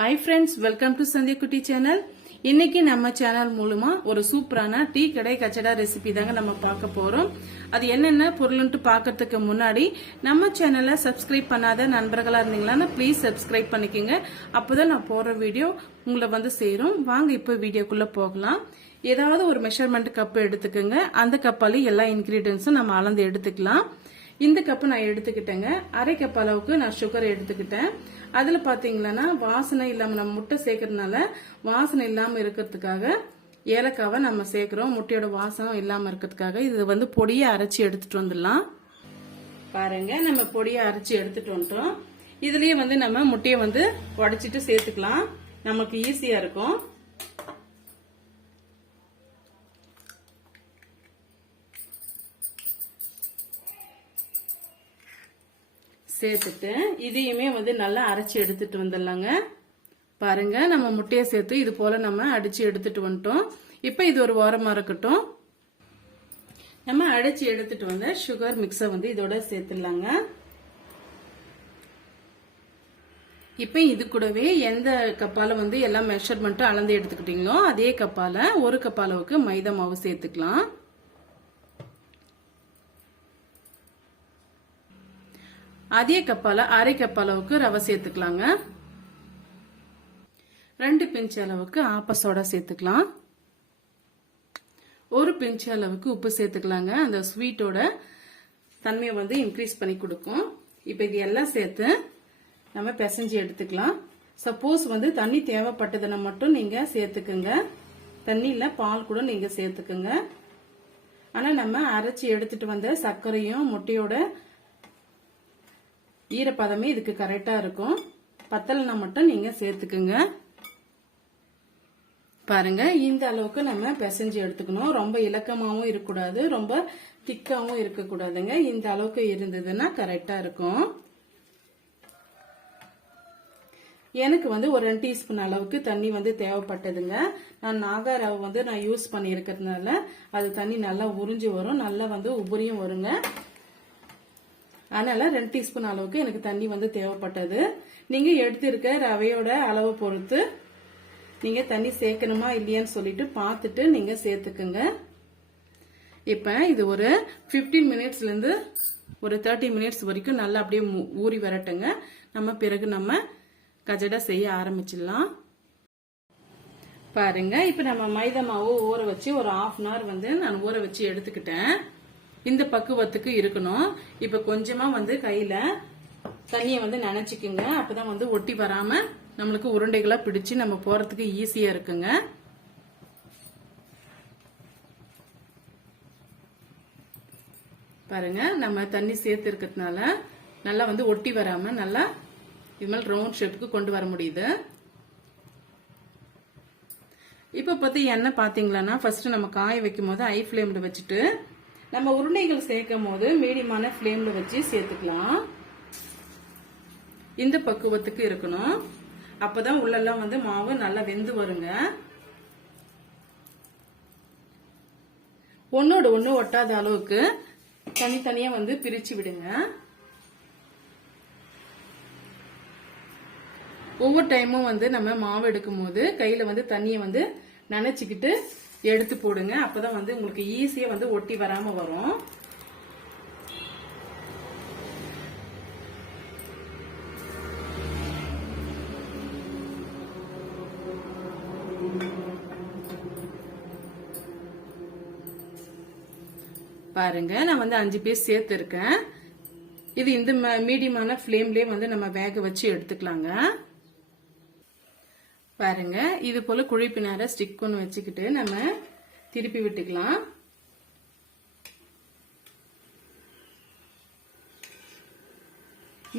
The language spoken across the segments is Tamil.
Hi friends, welcome to Sandhya Kutti channel. இன்னைக்கு நம்ம சேனல் மூலமா ஒரு சூப்பரான டீ கடை கச்சடா ரெசிபி தாங்க நம்ம பார்க்க போறோம். அது என்னென்ன பொருள்னு பார்க்கிறதுக்கு முன்னாடி நம்ம சேனலை சப்ஸ்கிரைப் பண்ணாத நண்பர்களா இருந்தீங்கன்னா ப்ளீஸ் சப்ஸ்கிரைப் பண்ணிக்கங்க. அப்பதான் நான் போற வீடியோ உங்களை வந்து சேரும். வாங்க இப்போ வீடியோக்குள்ள போகலாம். ஏதாவது ஒரு மெஷர்மெண்ட் கப் எடுத்துக்கோங்க. அந்த கப்பால எல்லா இன்கிரீடியன்ஸும் நம்ம அளந்து எடுத்துக்கலாம். இந்த கப்பு நான் எடுத்துக்கிட்டேங்க. அரை கப் அளவுக்கு நான் சுகர் எடுத்துக்கிட்டேன். அதுல பாத்தீங்கன்னா வாசனை இல்லாம நம்ம முட்டை சேர்க்கறதுனால வாசனை இல்லாம இருக்கிறதுக்காக ஏலக்காவை நம்ம சேர்க்கிறோம். முட்டையோட வாசனம் இல்லாம இருக்கிறதுக்காக இது வந்து பொடியை அரைச்சி எடுத்துட்டு வந்துடலாம். பாருங்க, நம்ம பொடியை அரைச்சி எடுத்துட்டு வந்துட்டோம். இதுலயே வந்து நம்ம முட்டையை வந்து உடைச்சிட்டு சேர்த்துக்கலாம். நமக்கு ஈஸியா இருக்கும். சேர்த்துட்டு இதையுமே வந்து நல்லா அரைச்சி எடுத்துட்டு வந்துடலாங்க. பாருங்க, நம்ம முட்டையை சேர்த்து இது போல நம்ம அடிச்சு எடுத்துட்டு வந்துட்டோம். இப்ப இது ஒரு ஓரமா இருக்கட்டும். நம்ம அடிச்சு எடுத்துட்டு வந்த சுகர் மிக்ஸை வந்து இதோட சேர்த்துடலாங்க. இப்ப இது கூடவே எந்த கப்பால வந்து எல்லா மெஷர்மெண்ட்டும் அளந்து எடுத்துக்கிட்டீங்களோ அதே கப்பால ஒரு கப் அளவுக்கு மைதா மாவு சேர்த்துக்கலாம். அதே கப்பால அரை கப் அளவுக்கு ரவை சேர்த்துக்கலாங்க. 2 பிஞ்ச் அளவுக்கு ஆப்ப சோடா சேர்த்துக்கலாம். 1 பிஞ்ச் அளவுக்கு உப்பு சேர்த்துக்கலாங்க. அந்த ஸ்வீட்டோட தன்மையை வந்து இன்க்ரீஸ் பண்ணி கொடுக்கும். இப்ப இது எல்லாம் சேர்த்து நம்ம பிசைஞ்சு எடுத்துக்கலாம். சப்போஸ் வந்து தண்ணி தேவைப்பட்டதுன்னா மட்டும் நீங்க சேர்த்துக்குங்க. தண்ணி இல்ல பால் கூட நீங்க சேர்த்துக்குங்க. ஆனா நம்ம அரைச்சி எடுத்துட்டு வந்த சர்க்கரையும் முட்டையோட ஈரப்பதமே இதுக்கு கரெக்டா இருக்கும். பத்தலைனா மட்டும் நீங்க சேர்த்துக்குங்க. பாருங்க, இந்த அளவுக்கு நம்ம பிசைஞ்சு எடுத்துக்கணும். ரொம்ப இலக்கமாவும் இருக்கக்கூடாது, ரொம்ப திக்காவும் இருக்கக்கூடாதுங்க. இந்த அளவுக்கு இருந்ததுன்னா கரெக்டா இருக்கும். எனக்கு வந்து ஒரு 2 டீஸ்பூன் அளவுக்கு தண்ணி வந்து தேவைப்பட்டதுங்க. நான் நாகா ரவை வந்து நான் யூஸ் பண்ணி இருக்கிறதுனால அது தண்ணி நல்லா உறிஞ்சு வரும், நல்லா வந்து உபரியும் வருங்க. அதனால 2 டீஸ்பூன் அளவுக்கு எனக்கு தண்ணி வந்து தேவைப்பட்டது. நீங்க எடுத்திருக்க ரவையோட அளவு பொறுத்து நீங்க தண்ணி சேர்க்கணுமா இல்லையான்னு சொல்லிட்டு பார்த்துட்டு நீங்க சேர்த்துக்குங்க. இப்ப இது ஒரு 15 மினிட்ஸ்ல இருந்து ஒரு 30 மினிட்ஸ் வரைக்கும் நல்லா அப்படியே ஊறி வரட்டுங்க. நம்ம பிறகு நம்ம கஜடா செய்ய ஆரம்பிச்சிடலாம். பாருங்க, இப்ப நம்ம மைதா மாவு ஊற வச்சு ஒரு 1/2 hour வந்து நான் ஊற வச்சு எடுத்துக்கிட்டேன். இந்த பக்குவத்துக்கு இருக்கணும். இப்ப கொஞ்சமா வந்து கையில தண்ணியை வந்து நனைச்சுக்குங்க. அப்பதான் வந்து ஒட்டி வராம நம்மளுக்கு உருண்டைகளா பிடிச்சு நம்ம போறதுக்கு ஈஸியா இருக்குங்க. பாருங்க, நம்ம தண்ணி சேர்த்து இருக்கிறதுனால நல்லா வந்து ஒட்டி வராம நல்லா இது மாதிரி ரவுண்ட் ஷேப்புக்கு கொண்டு வர முடியுது. இப்ப பத்தி எண்ணெய் பாத்தீங்களா, ஃபர்ஸ்ட் நம்ம காய வைக்கும் போது ஹை ஃபிளேம்ல வச்சுட்டு நம்ம உருண்டைகள் சேர்க்கும் போது மீடியமான ஃபிளேம்ல வச்சு சேர்த்துக்கலாம். இந்த பக்குவத்துக்கு இருக்கணும். அப்பதான் உள்ளெல்லாம் வந்து மாவு நல்லா வெந்து வருங்க. ஒன்னோட ஒண்ணு ஒட்டாத அளவுக்கு தனித்தனியா வந்து பிரிச்சு விடுங்க. ஒவ்வொரு டைமும் வந்து நம்ம மாவு எடுக்கும் போது கையில வந்து தண்ணியை வந்து நனைச்சுக்கிட்டு எடுத்து போடுங்க. அப்பதான் வந்து உங்களுக்கு ஈஸியா வந்து ஒட்டி வராம வரும். பாருங்க, நான் வந்து 5 பீஸ் சேர்த்து இருக்கேன். இது இந்த மீடியமான ஃபிளேம்லயே வந்து நம்ம வேக வச்சு எடுத்துக்கலாங்க. பாருங்க, இது போல குழிப்பினார ஸ்டிக் ஒன்று வச்சுக்கிட்டு நம்ம திருப்பி விட்டுக்கலாம்.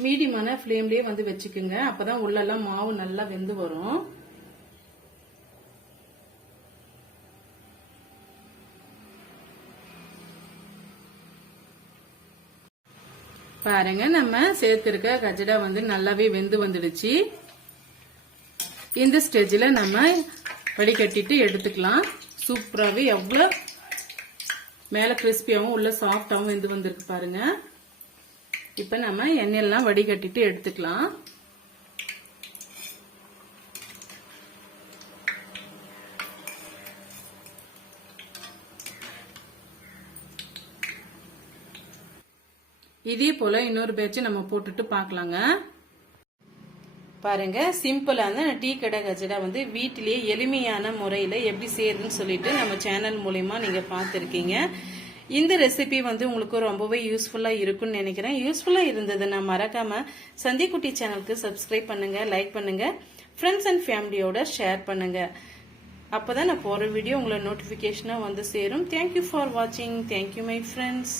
மீடியமான ஃபிளேம்லயே வந்து வச்சுக்குங்க. அப்பதான் உள்ளெல்லாம் மாவு நல்லா வெந்து வரும். பாருங்க, நம்ம சேர்த்திருக்க கஜடா வந்து நல்லாவே வெந்து வந்துடுச்சு. இந்த ஸ்டேஜ்ல நம்ம வடிகட்டிட்டு எடுத்துக்கலாம். சூப்பராகவே எவ்வளவு மேல கிறிஸ்பியாவும் உள்ள சாஃப்டாவும் வெந்து வந்திருக்கு பாருங்க. இப்ப நம்ம எண்ணெயெல்லாம் வடிகட்டிட்டு எடுத்துக்கலாம். இதே போல இன்னொரு பேட்ச் நம்ம போட்டுட்டு பார்க்கலாங்க. பாருங்க, சிம்பிளான டீ கடை கஜடா வந்து வீட்டிலேயே எளிமையான முறையில எப்படி செய்யறதுன்னு சொல்லிட்டு நம்ம சேனல் மூலமா நீங்க பார்த்திருக்கீங்க. இந்த ரெசிபி வந்து உங்களுக்கு ரொம்பவே யூஸ்ஃபுல்லா இருக்கும்னு நினைக்கிறேன். யூஸ்ஃபுல்லா இருந்ததுன்னா மறக்காம சந்திக்குட்டி சேனலுக்கு சப்ஸ்கிரைப் பண்ணுங்க, லைக் பண்ணுங்க, ஃப்ரெண்ட்ஸ் அண்ட் ஃபேமிலியோட ஷேர் பண்ணுங்க. அப்பதான் நான் போற வீடியோ உங்களை நோட்டிபிகேஷனா வந்து சேரும். தேங்க்யூ ஃபார் வாட்சிங். Thank you my friends.